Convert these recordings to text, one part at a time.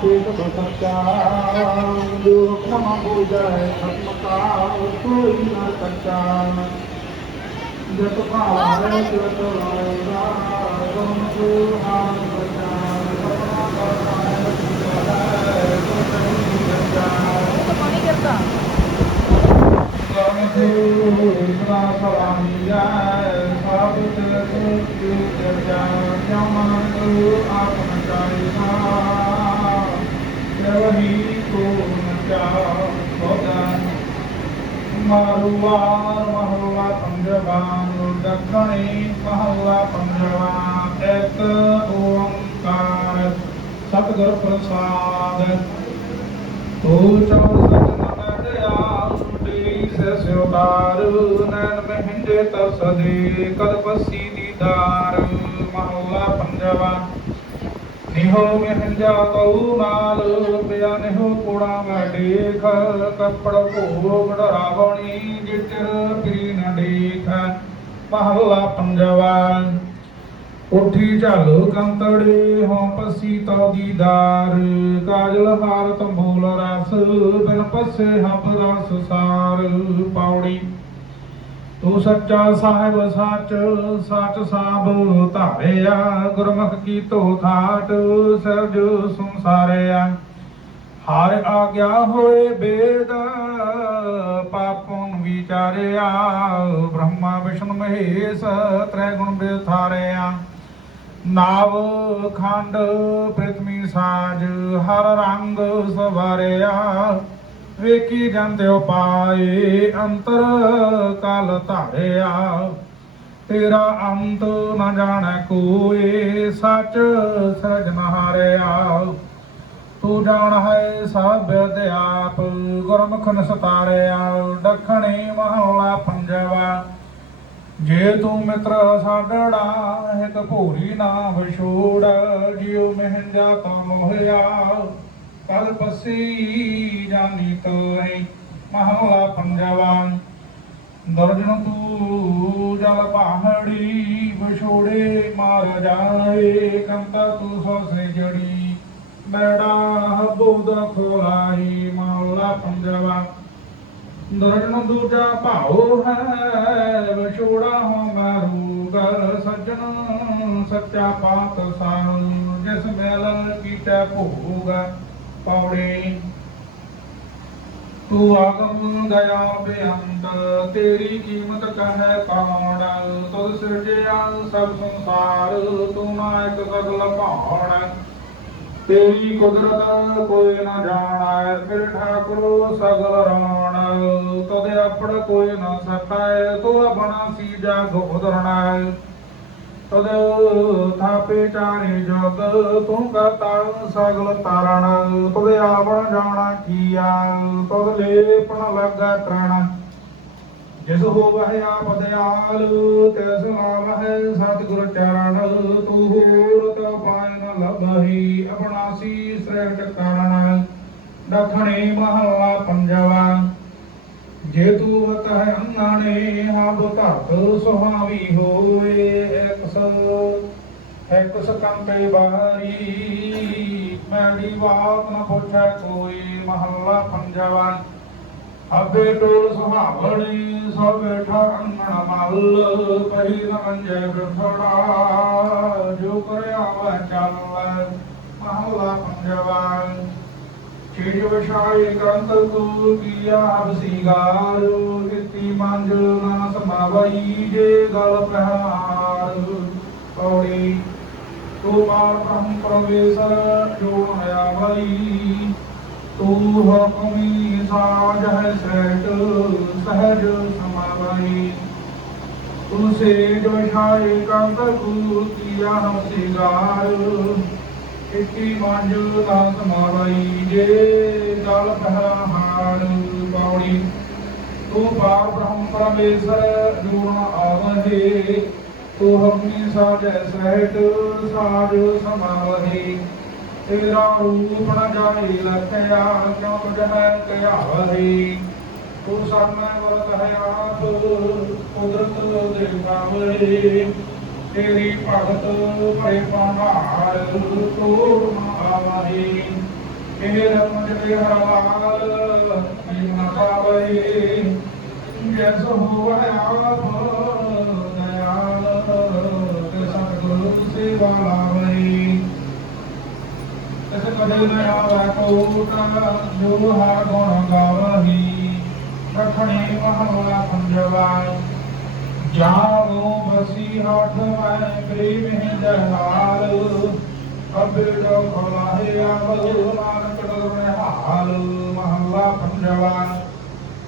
ਪੇਟ ਬਸਚਾ ਜੋ ਖਮਾ ਹੋ ਜਾਏ ਖਤਮ ਕਾ ਕੋਈ ਨਾ ਕੱਚਾ ਜਤ ਭਾਵੈ ਜਤ ਲਾਇਦਾ ਗਮ ਕੋ ਹਾਨ ਬਚਾ ਸਪਨਾ ਕਰਨਾ ਹੈ ਤੋ ਨਹੀਂ ਜੱਜਾ ਪਾਣੀ ਕਰਦਾ ਗਮ ਕੋ ਇਤਨਾ ਸਲਾਮੀ ਜਾਏ ਸਾਬਤ ਸੁਖੀ ਜੱਜਾ ਕਿਉ ਮਨ ਕੋ ਆਪਨ ਚਾਹੀਦਾ ਕਵਹੀ ਕੋ ਨਚਾ ਹੋਦਾ ਮਾਰੂਵਾਰ ਮਹਲਾ ਪੰਜਵਾਨ ਦੱਖਣੀ ਮਹਲਾ ਪੰਜਵਾ ਇੱਕ ਓੰਕਾਰ ਸਤਿਗੁਰ ਪ੍ਰਸਾਦ ਤੋ ਚੌ ਸਜਨ ਦਇਆ ਸੁਟੀ ਸੇ ਸਿਉਤਾਰ ਨਿਹੋ ਮਹਿੰਜਾ ਕਉ ਨਾਲ ਪਿਆ ਨਿਹੋ ਕੋੜਾ ਮੈਂ ਕੱਪੜ ਭੋਗ ਰਾਵਣੀ ਜਿਟਰ ਪਰੀ ਦੇਖ ਮਹਲਾ ਪੰਜਵਾ, ਉਠੀ ਝਲ ਕੰਤੜੇ ਹੋਂ ਪਸੀ ਤੋ ਦੀਦਾਰ। ਕਾਜਲ ਹਾਰ ਤੰਬੂਲ ਰਸ, ਬਿਨ ਪਸੇ ਹਬ ਰਸ ਸਾਰ। ਪੌੜੀ ਤੂੰ ਸੱਚਾ ਸਾਹਿਬ, ਸੱਚ ਸੱਚ ਸਾਬ ਧਾਰਿਆ, ਗੁਰਮੁਖ ਕੀ ਧੋ ਥਾਟ ਸਰਜ ਸੰਸਾਰਿਆ। ਹਰ ਆਗਿਆ ਹੋਏ ਬੇਦ ਪਾਪਨ ਵਿਚਾਰਿਆ, ਬ੍ਰਹਮਾ, ਵਿਸ਼ਨੂੰ, ਮਹੇਸ਼ ਤ੍ਰੈ ਗੁਣ ਬਿਥਾਰਿਆ ਨਾਵ, ਖੰਡ ਪ੍ਰਿਥਵੀ ਸਾਜ, ਹਰ ਰੰਗ ਸਵਾਰਿਆ। ਵੇਖੀ ਜਾਂਦੇ ਉਪਾਏ ਅੰਤਰ ਕਾਲ ਧਾਰਿਆ। ਤੇਰਾ ਅੰਤ ਨ ਜਾਣੈ ਕੋਏ ਸੱਚ ਸਿਰਜਨਹਾਰਿਆ ਤੂੰ ਜਾਣ ਹੈ ਸਭ ਅਧਿਆਪ ਗੁਰਮੁਖ ਨਸਤਾਰਿਆ ਦੱਖਣੀ ਮਹੌਲਾ ਪੰਜਵਾ। ਜੇ ਤੂੰ ਮਿੱਤਰ ਸਾਡੜਾ, ਇੱਕ ਭੂਰੀ ਨਾ ਵਿਛੋੜ, ਜਿਉ ਮਹਿੰਜਾ ਤਾਂ ਮੋਹਿਆ। ਕਲ ਪਸੀ ਜਾਨੀ ਤੋਈ, ਮਹਲਾ ਪੰਜਵਾ। ਦਰਜਨ ਤੂੰ ਜਲ ਪਹਾੜੀ ਵਿਛੋੜੇ ਮਾਰ ਜਾਏ, ਕੰਤਾ ਤੂੰ ਸੋਸੇ ਜੜੀ। ਬੜਾ ਬੋਧ ਖੋਲਾਈ, ਮਹਲਾ ਪੰਜਵਾ। ਦਰਜਨ ਦੂਜਾ ਭਾਉ ਹੈ, ਵਿਛੋੜਾ ਹੋ ਮਾਰੂ ਗਲ ਸੱਜਣ ਸੱਚਾ ਪਾਤ ਸਾਨ ਜਿਸ ਮੇਲ ਕੀਟੈ ਭੋਗ ਪੌੜੀ ਤੂੰ ਆਗਮ ਦਇਆ ਬੇਅੰਤ, ਤੇਰੀ ਕੀਮਤ ਕਹੈ ਕੌਣ। ਤੁਧ ਸਿਰਜਿਆ ਸਭ ਸੰਸਾਰ, ਤੂੰ ਨਾਇਕ ਸਗਲ ਭਾਣ ਤੇਰੀ ਕੁਦਰਤ ਕੋਈ ਨਾ ਜਾਣੈ, ਫਿਰ ਠਾਕੁਰ ਸਗਲ ਰਾਣ ਤਦੇ ਆਪਣ ਕੋਈ ਨਾ ਸਕੈ ਤੂੰ ਆਪਣਾ ਸੀ ਜਾ ਗੋਦਰਣਾ ਤਦ ਥਾਪੇ ਚਾਰੇ ਜਗ, ਤੂੰ ਕਰਤਾ ਸਗਲ ਤਾਰਣ ਤਦ ਆਵਣ ਜਾਣਾ ਕੀਆ ਤਦ ਲੇਪਣ ਲੱਗਾ ਤ੍ਰਣ। ਜਿਸ ਹੋਵਹਿ ਆਪ ਦਿਆਲ ਤਿਸ ਨਾਮਹਿ ਸਤਿਗੁਰ ਚਰਨ, ਤੂੰ ਹੋਰ ਤ ਪਾਇ ਨ ਲਭਹੀ ਅਬਨਾਸੀ ਸ੍ਰੇਸ਼ਟ ਕਾਰਣ। ਦਖਣੀ ਮਹਲਾ ਪੰਜਵਾ, ਜੇ ਤੂੰ ਵਤ ਹੈ ਅੰਨਾਣੇ ਹਬ ਧਰਤ ਸੁਹਾਵੀ ਹੋਏ ਇਕਸ ਇਕਸ ਕੰਪੇ ਬਾਹਰੀ ਮੈਡੀ ਬਾਤ ਨ ਪੁੱਛੈ ਕੋਈ, ਮਹੱਲਾ ਪੰਜਵਾ। ਅਬੇ ਟੋਲ ਸੁਹਾਵਣੀ, ਸਭ ਬੈਠਾ ਮਲ ਪਹੀ ਨ ਬਿਠੜਾ ਜੋ ਕਰਿਆ ਵੈ ਚੱਲ ਮਹੱਲਾ ਪੰਜਵਾ। ਚੀਜ ਵਿਸ਼ਾਈ ਗ੍ਰੰਥ ਤੂ ਕੀਆ ਹਬਸੀਗਾਰ ਕਿਤੀ ਮੰਜ ਨਾ ਸਮਾਵਈ ਜੇ ਗਲ ਪ੍ਰਹਾਰ ਪੌੜੀ ਤੂੰ ਮਾਰ ਬ੍ਰਹਮ ਪ੍ਰਵੇਸ਼ਰ ਜੋ ਹਇਆ ਵਈ ਤੂੰ ਹੁਕਮੀ ਸਾਜ ਹੈ ਸਹਿਜ ਸਹਿਜ ਸਮਾਵਈ ਤੂੰ ਸੇਜ ਵਿਸ਼ਾਈ ਗ੍ਰੰਥ ਤੂ ਕੀਆ ਹਬਸੀਗਾਰ ਇਤੀ ਮੰਜ ਦਾ ਸਮਾਵਈ ਜੇ ਗਲ ਬਹਾਰ ਪੌੜੀ ਤੂੰ ਬਾਰ ਬ੍ਰਹਮ ਪਰਮੇਸ਼ਰ ਜੂਣ ਆਵਹੇ। ਤੂੰ ਹਮਨੀ ਸਾਜੈ ਸਹਿਟ ਸਾਜ ਸਮਾਵਹੇ ਤੇਰਾ ਰੂਪ ਨ ਜਾਏ ਲਖਿਆ, ਕਿਉ ਤੁਝ ਹੈ ਕਹਿਆਵਹੇ ਤੂੰ ਸਾਮੈ ਵਰਤ ਹੈ ਆਪ, ਕੁਦਰਤ ਦੇ ਬਾਵਰੇ ਤੇਰੀ ਭਗਤ ਭਰੇ ਪੰਹਾਰ ਤੋੜ ਆਵਾਹੀ ਇਹ ਰਮਜ ਦੇ ਹਰਵਾਲ ਜੀਵਨ ਪਾਵੇ ਜੈਸ ਹੋਵੈ ਆਪ ਦਇਆਲ, ਤੇ ਸਤਿਗੁਰੂ ਸੇਵਾ ਲਾਵੇ ਇਸ ਕਦੇ ਨ ਆਵੈ ਕੋਟ, ਜੋ ਹਰ ਗੁਣ ਗਾਵਹੀ। ਰਖਣੀ ਮਹਲਾ ਪੰਜਵਾ। ਜਾਗੋ ਬਸੀ ਹਠ ਮੈਂ ਪ੍ਰੇਮ ਹਿ ਜਹਾਲ। ਅਬੇ ਡੋ ਖਲਾਹੇ ਆਵਲ, ਨਾਨਕ ਡਰਮੇ ਹਾਲ ਮਹਲਾ ਪੰਜਵਾ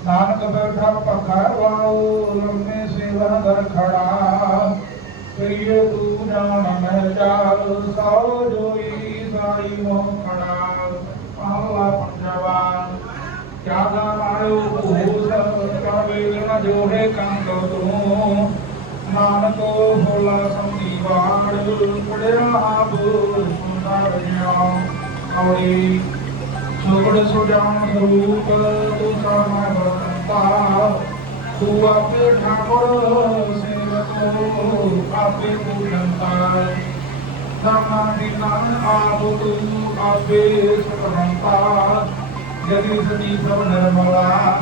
ਨਾਨਕ ਬੈਠਾ ਪਖਰ ਵਾਉ ਲੰਮੇ ਸੇਵਾ ਦਰ ਖੜਾ। ਕਰੀਏ ਤੂੰ ਜਾਣ ਮਹਿ ਚਾਲ, ਸਾਉ ਜੋਈ ਸਾਈ ਮੋਹ ਖੜਾ। ਮਹਲਾ ਪੰਜਵਾ ਕਿਆ ਦਾ ਮਾਇਓ ਭੂਸ ਕਾ ਵੇਲਣਾ ਜੋੜੇ ਕੰਗ ਤੂੰ। ਨਾਨਕ ਹੋਲਾ ਸੰਗੀ ਬਾੜ ਪੜਿਆ ਆਪ ਸੁਣਦਾ ਜਿਉ। ਔੜੀ ਸੁਗੜ ਸੁਜਾਨ ਸਰੂਪ ਤੂੰ ਸਾਮਾ ਬਰਤਾ ਤੂੰ ਆਪੇ ਠਾਕੁਰ ਸੇਵਕ ਆਪੇ ਪੂਜੰਤਾ ਨਾਮਾ ਦੀਨਾ ਆਪ ਤੂੰ ਆਪੇ ਸੁਖੰਤਾ ਜਗੀ ਸਦੀ ਸਭ ਨਿਰਮਲਾ